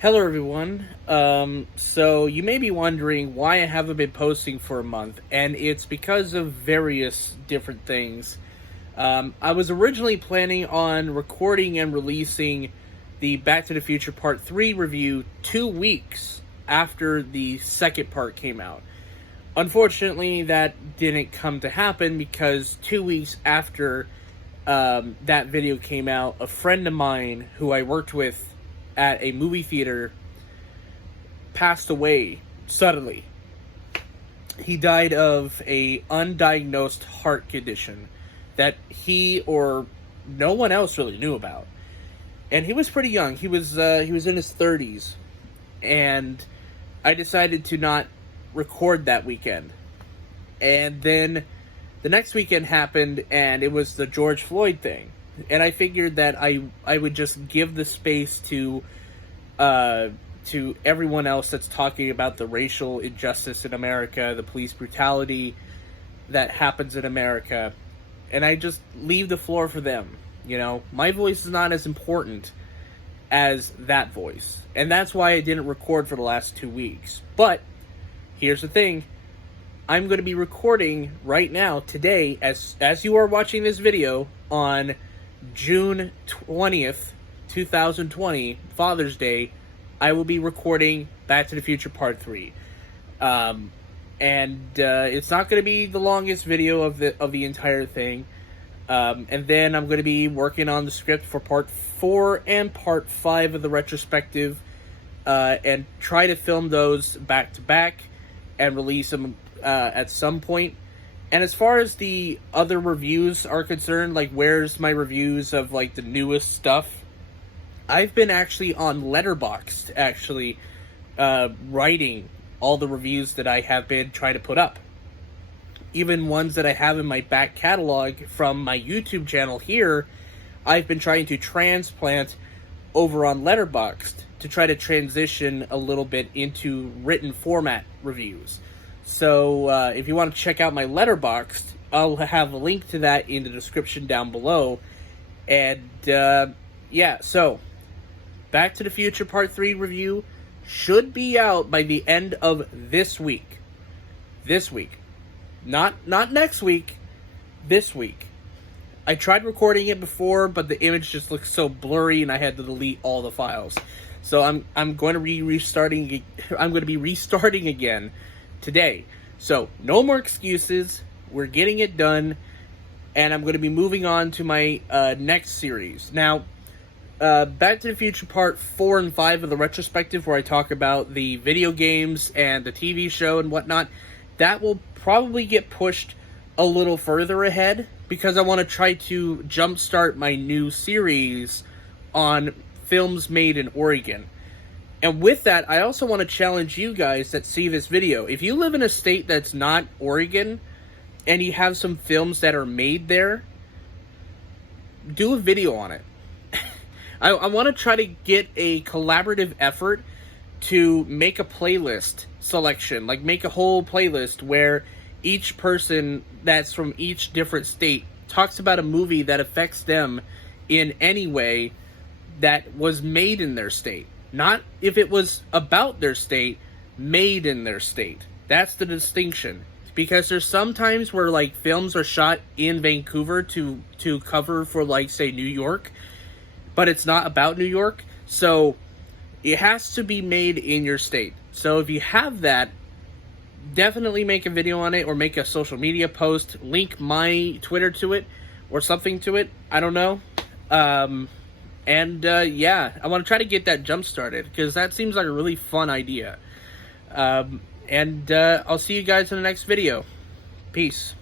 Hello, everyone. So you may be wondering why I haven't been posting for a month, and it's because of various different things. I was originally planning on recording and releasing the Back to the Future Part 3 review 2 weeks after the second part came out. Unfortunately, that didn't come to happen because 2 weeks after that video came out, a friend of mine who I worked with at a movie theater passed away suddenly. He died of a undiagnosed heart condition that he or no one else really knew about. And he was pretty young. He was in his 30s. And I decided to not record that weekend. And then the next weekend happened, and it was the George Floyd thing. And I figured that I would just give the space to everyone else that's talking about the racial injustice in America, the police brutality that happens in America, and I just leave the floor for them. You know, my voice is not as important as that voice, and that's why I didn't record for the last 2 weeks. But here's the thing. I'm going to be recording right now, today, as you are watching this video, on June 20th, 2020, Father's Day. I will be recording Back to the Future Part 3. It's not going to be the longest video of the entire thing. And then I'm going to be working on the script for Part 4 and Part 5 of the retrospective, and try to film those back to back and release them at some point. And as far as the other reviews are concerned, like where's my reviews of like the newest stuff, I've been actually on Letterboxd, writing all the reviews that I have been trying to put up. Even ones that I have in my back catalog from my YouTube channel here, I've been trying to transplant over on Letterboxd to try to transition a little bit into written format reviews. So if you want to check out my Letterboxd, I'll have a link to that in the description down below. And yeah, so Back to the Future Part 3 review should be out by the end of this week. This week. Not next week. This week. I tried recording it before, but the image just looks so blurry and I had to delete all the files. So I'm going to be restarting again today. So no more excuses. We're getting it done, and I'm going to be moving on to my next series. Now, Back to the Future Part 4 and 5 of the retrospective, where I talk about the video games and the TV show and whatnot, that will probably get pushed a little further ahead, because I want to try to jumpstart my new series on films made in Oregon. And with that, I also want to challenge you guys that see this video. If you live in a state that's not Oregon, and you have some films that are made there, do a video on it. I want to try to get a collaborative effort to make a playlist selection. Like, make a whole playlist where each person that's from each different state talks about a movie that affects them in any way that was made in their state. Not if it was about their state, made in their state. That's the distinction. Because there's some times where, like, films are shot in Vancouver to cover for, like, say, New York, but it's not about New York. So it has to be made in your state. So if you have that, definitely make a video on it, or make a social media post, link my Twitter to it, or something to it. I don't know. Yeah, I want to try to get that jump started, because that seems like a really fun idea. I'll see you guys in the next video. Peace.